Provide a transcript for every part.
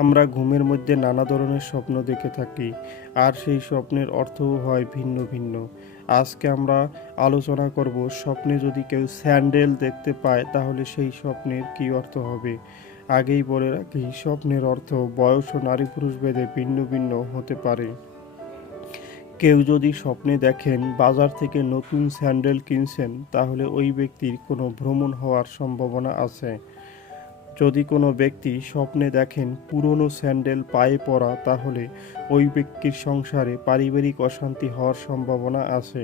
আমরা ঘুমের মধ্যে নানা ধরনের স্বপ্ন দেখে থাকি, আর সেই স্বপ্নের অর্থও হয় ভিন্ন ভিন্ন। আজকে আমরা আলোচনা করব স্বপ্নে যদি কেউ স্যান্ডেল দেখতে পায়, তাহলে সেই স্বপ্নের কী অর্থ হবে? আগেই বলে রাখি, স্বপ্নের অর্থ বয়স ও নারী পুরুষ ভেদে ভিন্ন ভিন্ন হতে পারে। কেউ যদি স্বপ্নে দেখেন বাজার থেকে নতুন স্যান্ডেল কিনছেন, তাহলে ওই ব্যক্তির কোনো ভ্রমণ হওয়ার সম্ভাবনা আছে। যদি কোনো ব্যক্তি স্বপ্নে দেখেন পুরনো স্যান্ডেল পায়ে পড়া, তাহলে ওই ব্যক্তির সংসারে পারিবারিক অশান্তি হওয়ার সম্ভাবনা আছে।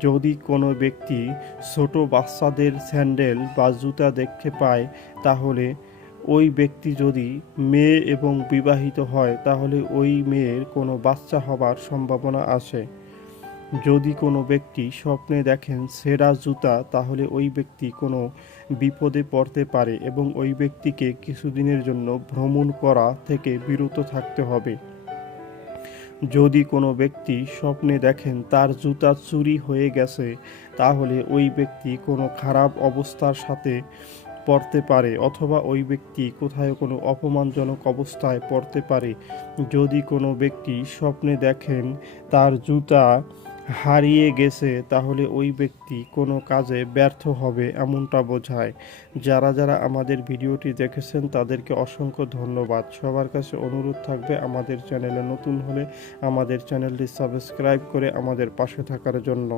যদি কোনো ব্যক্তি ছোট বাচ্চাদের স্যান্ডেল বা জুতা দেখতে পায়, তাহলে ওই ব্যক্তি যদি মেয়ে এবং বিবাহিত হয়, তাহলে ওই মেয়ের কোনো বাচ্চা হবার সম্ভাবনা আছে। যদি কোনো ব্যক্তি স্বপ্নে দেখেন সেরা জুতা, তাহলে ওই ব্যক্তি কোনো বিপদে পড়তে পারে এবং ওই ব্যক্তিকে কিছুদিনের জন্য ভ্রমণ করা থেকে বিরত থাকতে হবে। যদি কোনো ব্যক্তি স্বপ্নে দেখেন তার জুতা চুরি হয়ে গেছে, তাহলে ওই ব্যক্তি কোনো খারাপ অবস্থার সাথে পড়তে পারে অথবা ওই ব্যক্তি কোথায় কোনো অপমানজনক অবস্থায় পড়তে পারে। যদি কোনো ব্যক্তি স্বপ্নে দেখেন তার জুতা হারিয়ে গেছে, তাহলে ওই ব্যক্তি কোনো কাজে ব্যর্থ হবে এমনটা বোঝায়। যারা যারা আমাদের ভিডিওটি দেখেছেন, তাদেরকে অসংখ্য ধন্যবাদ। সবার কাছে অনুরোধ থাকবে আমাদের চ্যানেলে নতুন হলে আমাদের চ্যানেলটি সাবস্ক্রাইব করে আমাদের পাশে থাকার জন্য।